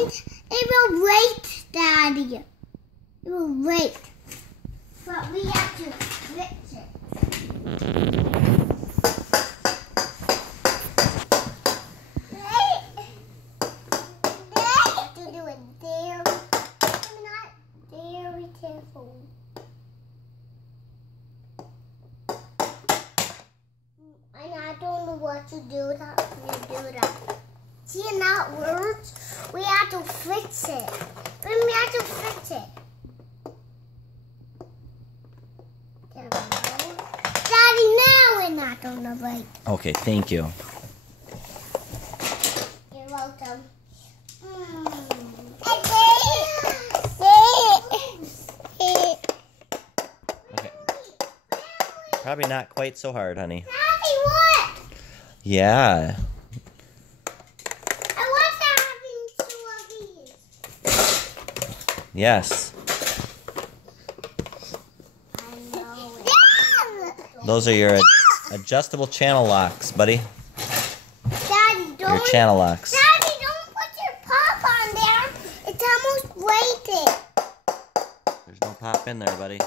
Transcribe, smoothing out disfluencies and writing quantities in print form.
means it will break, Daddy. It will break. But we have to fix it. Have to do it there. I'm not very careful. And I don't know what to do that. See, and that works. We have to fix it. Then we have to fix it. There we go. Daddy, now we're not on the break. Okay, thank you. You're welcome. Okay. Probably not quite so hard, honey. Daddy, what? Yeah. I want having 2 of these. Yes. I know it. Those are your adjustable channel locks, buddy. Daddy, Your don't. channel locks. Daddy, don't put your pop on there. It's almost breaking. There's no pop in there, buddy.